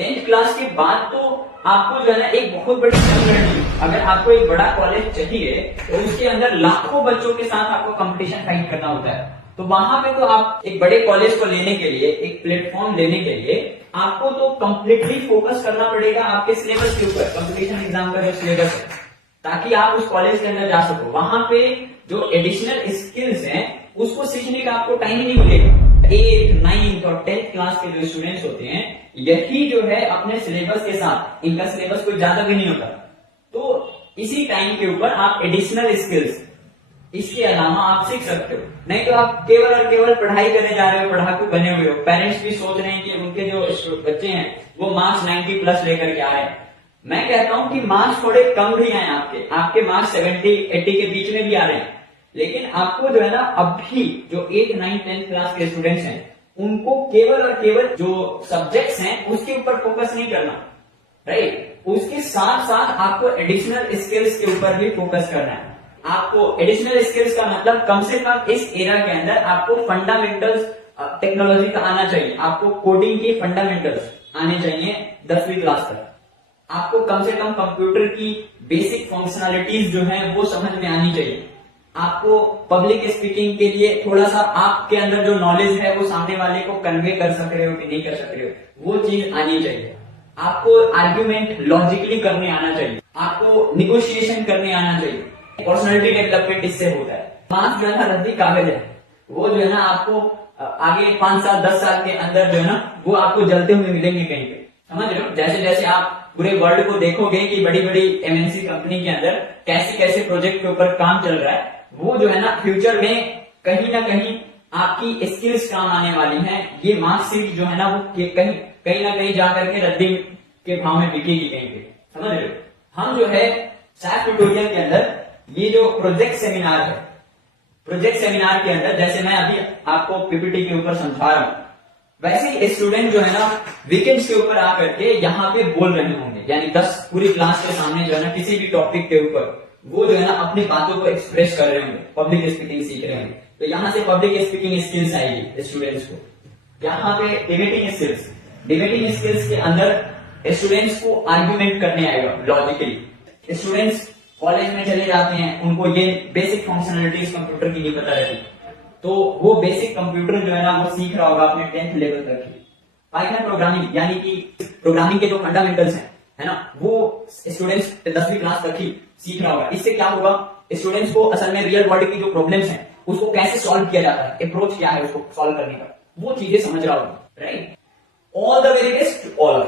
10th class के बाद तो आपको जो है ना एक बहुत बड़ी जर्नी, अगर आपको एक बड़ा कॉलेज चाहिए तो उसके अंदर लाखों बच्चों के साथ आपको कंपटीशन फाइट करना होता है। तो वहां पे तो आप एक बड़े कॉलेज को लेने के लिए, एक प्लेटफॉर्म लेने के लिए आपको तो कंप्लीटली फोकस करना पड़ेगा आपके सिलेबस के ऊपर, कंपटीशन एग्जाम का जो सिलेबस है, ताकि आप उस कॉलेज के अंदर जा सको। वहां पे जो एडिशनल स्किल्स हैं उसको सीखने का आपको टाइम ही नहीं मिलेगा। 8th, 9th और 10th क्लास के जो स्टूडेंट्स होते हैं, यही जो है अपने सिलेबस के साथ, इनका सिलेबस कोई ज्यादा भी नहीं होता, तो इसी टाइम के ऊपर आप एडिशनल स्किल्स इसके अलावा आप सीख सकते हो। नहीं तो आप केवल और केवल पढ़ाई करने जा रहे हो, पढ़ाकू बने हुए हो। पेरेंट्स भी सोच रहे हैं कि उनके जो बच्चे हैं वो मार्क्स 90+ लेकर के आ रहे हैं। मैं कहता हूं कि मार्क्स थोड़े कम भी आए, आपके मार्क्स 70-80 के बीच में भी आ रहे हैं, लेकिन आपको जो है ना अभी जो 8th, 9th, 10th क्लास के स्टूडेंट्स हैं उनको केवल और केवल जो सब्जेक्ट्स हैं उसके ऊपर फोकस नहीं करना, राइट। उसके साथ साथ आपको एडिशनल स्किल्स के ऊपर भी फोकस करना है। आपको एडिशनल स्किल्स का मतलब कम से कम इस एरा के अंदर आपको फंडामेंटल्स टेक्नोलॉजी का आना चाहिए, आपको कोडिंग की फंडामेंटल्स आने चाहिए 10वीं क्लास तक। आपको कम से कम कंप्यूटर की बेसिक फंक्शनलिटीज जो है वो समझ में आनी चाहिए। आपको पब्लिक स्पीकिंग के लिए थोड़ा सा आपके अंदर जो नॉलेज है वो सामने वाले को कन्वे कर सक रहे हो कि नहीं कर सक रहे हो, वो चीज आनी चाहिए। आपको आर्ग्यूमेंट लॉजिकली करने आना चाहिए, आपको निगोशिएशन करने आना चाहिए। पर्सनैलिटी डेवलपमेंट इससे होता है। मार्क्स जो है ना रद्दी कागज है, वो जो है ना आपको आगे 5 साल 10 साल के अंदर जो है ना वो आपको जलते हुए मिलेंगे कहीं पे, समझ रहे हो। जैसे जैसे आप पूरे वर्ल्ड को देखोगे कि बड़ी बड़ी एमएनसी कंपनी के अंदर कैसे कैसे प्रोजेक्ट के ऊपर काम चल रहा है, वो जो है ना फ्यूचर में कहीं ना कहीं आपकी स्किल्स काम आने वाली हैं। ये मार्कशीट जो है ना वो कहीं ना कहीं जाकर के रद्दी के भाव में बिकेगी कहीं पे, समझ रहे हो। हम जो है सैप ट्यूटोरियल के अंदर ये जो प्रोजेक्ट सेमिनार है, प्रोजेक्ट सेमिनार के अंदर जैसे मैं अभी आपको पीपीटी के ऊपर समझा रहा हूं, वैसे ही स्टूडेंट जो है ना वीकेंड्स के ऊपर आकर के यहाँ पे बोल रहे होंगे, यानी 10 पूरी क्लास के सामने जो है ना किसी भी टॉपिक के ऊपर वो जो है ना अपनी बातों को एक्सप्रेस कर रहे होंगे, पब्लिक स्पीकिंग सीख रहे होंगे। तो यहाँ से पब्लिक स्पीकिंग स्किल्स आएगी स्टूडेंट्स को। यहाँ पे डिबेटिंग स्किल्स के अंदर स्टूडेंट्स को आर्ग्यूमेंट करने आएगा लॉजिकली। स्टूडेंट्स कॉलेज में चले जाते हैं, उनको ये बेसिक फंक्शनलिटीज कंप्यूटर की नहीं पता रहती, तो वो बेसिक कंप्यूटर जो है ना वो सीख रहा होगा अपने 10th लेवल तक ही। पाइथन प्रोग्रामिंग यानी कि प्रोग्रामिंग के जो फंडामेंटल्स हैं, है ना, वो स्टूडेंट्स 10वीं क्लास तक ही सीख रहा होगा। इससे क्या होगा, स्टूडेंट्स को असल में रियल वर्ल्ड की जो प्रॉब्लम्स हैं उसको कैसे सॉल्व किया जाता है, अप्रोच क्या है उसको सॉल्व करने का, वो चीजें समझ रहा होगा, right. All the very best all.